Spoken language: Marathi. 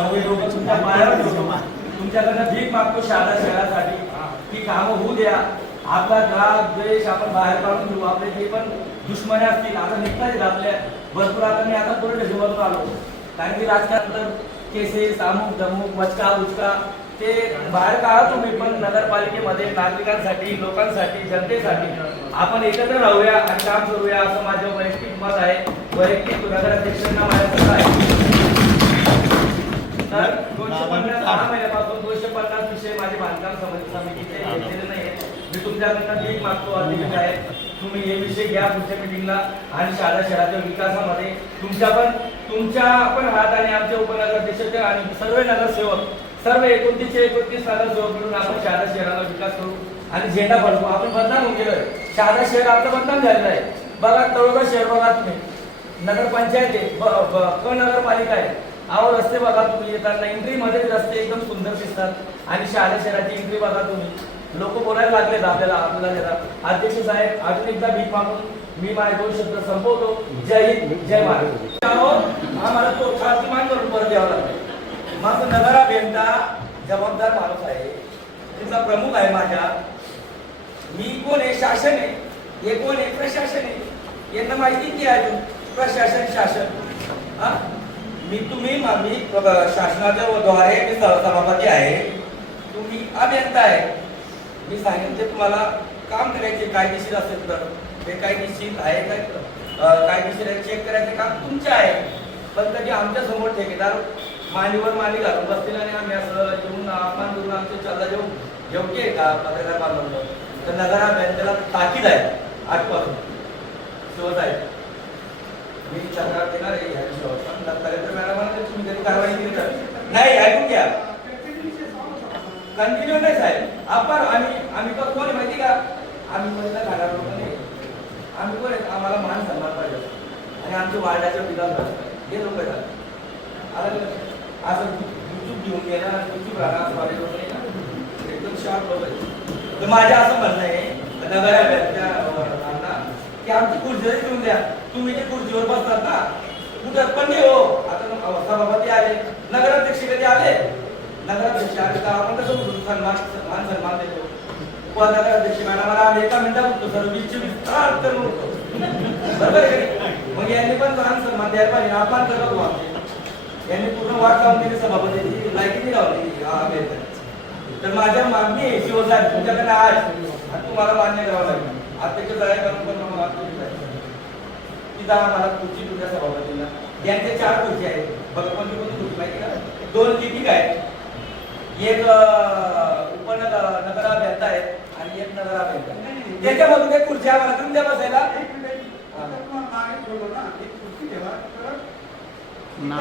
सर्व लोक तुमच्या पायावर ठेवतो, तुमच्याकडनं भीक मागतो शहरासाठी की कामं होऊ द्या. आपला राग द्वेष आपण बाहेर काढून घेऊ. आपले जे पण दुश्मने असतील आता निघतात आपल्या भरपूर. आता मी आता पूर्ण जीवन आलो, कारण की राजकारणात केसेस अमुक धमुक वचका उचका ते बाहेर काढा तुम्ही. पण नगरपालिकेमध्ये नागरिकांसाठी, लोकांसाठी, जनतेसाठी आपण एकत्र राहूया आणि काम करूया असं माझं वैयक्तिक मत आहे. वैयक्तिक नगराध्यक्षांना माझ्या आहे. तर 256 महिन्यापासून 250 विषय माझे बांधकाम समितीचे घेतलेले नाही. मी तुमच्याकडनं भीक मागतो अधिकारी आहे, तुम्ही हे विषय घ्या पुढच्या मिटिंगला. आणि शहराच्या विकासामध्ये तुमच्या पण हात आणि आमचे उपनगराध्यक्ष आणि सर्व नगरसेवक, सर्व 29 नगरसेवक मिळून आपण शहराला विकास करू आणि झेंडा फडकू. आपण बदनाम होऊन गेलोय, शहर आपलं बदनाम झालेलं आहे. बघा तळोदा शहर बघा तुम्ही, नगरपंचायत आहे, नगरपालिका आहे. अहो रस्ते बघा तुम्ही, येताना एंट्री मध्ये रस्ते एकदम सुंदर दिसतात आणि शहराची एंट्री बघा तुम्ही. लोक बोलायला लागलेत आपल्याला. अध्यक्ष साहेब अजून एकदा भीक मागून मी माझे 2 शब्द संपवतो. जय हिंद, जय महाराष्ट्र. आम्हाला तो खासमान करून परत द्यावा लागेल. माझं नगरा भेंडा जबाबदार माणूस आहे, तुमचा प्रमुख आहे माझ्या. मी कोण आहे? शासन आहे. हे कोण आहे? प्रशासन आहे. यांना माहिती की आहे प्रशासन शासन. मी शासनाच्या द्वारे मी सभापती आहे, तुम्ही अभियंता आहे. मी सांगितले तुम्हाला काम करायचे कायदेशीर असेल तर ते कायदेशीर आहे काय कायदेशीर चेक करायचे काम तुमचे आहे. पण कधी आमच्या समोर ठेकेदार मांडीवर मांडी घालून बसतील आणि आम्ही असं येऊन अपमान करून आमचे चालला योग्य आहे का पत्रकार बांधवलं? तर नगरा बँकेला ताकीद आहे आजपासून शिवत आहे. मी तक्रार देणार आहे ह्या विषयावर. पण कलेक्टर मॅडमांना तुम्ही कधी कारवाई केली तर नाही. ऐकून घ्या, कंटिन्यू नाही साहेब. आपण आम्ही कोण आहे माहिती का? आम्ही पहिला खाणार लोक नाही. आम्ही कोण आहे? आम्हाला मान सन्मान पाहिजे आणि आमच्या वार्डाचा विकास झाला पाहिजे. हे लोक आहेत. असं चुप घेऊन गेला चुप राहणार एकदम शार्प लोक आहेत. तर माझं असं म्हणणं आहे नगराध्यक्षांना की आमची खुर्ची घेऊन द्या. तुम्ही जे खुर्चीवर बसतात ना कुठं पण नाही हो. आता सभापती आले, नगराध्यक्ष कधी आले, नगराध्यक्ष आले तर आपण कसं मान सन्मान देतो. नगराध्यक्ष मॅडमला आम्ही एका मिनिटात होतो सर 20 तर होतो बरोबर आहे. मग यांनी पण मान सन्मान द्यायला पाहिजे. अपमान करतो आमचे यांनी पूर्ण वाट लावून दिली सभापतीची लायकी लावली. तर माझ्या मागणी आहे शिवसाहेब तुमच्याकडे आज आणि तुम्हाला मान्य करावं लागेल. अध्यक्ष साहेब पण मला तिथं आम्हाला खुर्ची तुमच्या सभापतीला यांचे 4 खुर्ची आहेत. बघा कोणती खुर्ची माहिती का? 2 लिपिक आहेत, एक उपनगराध्यक्ष आहेत आणि एक नगराध्यक्ष. त्याच्यामधून एक खुर्ची आम्हाला तुमच्या बसायला ना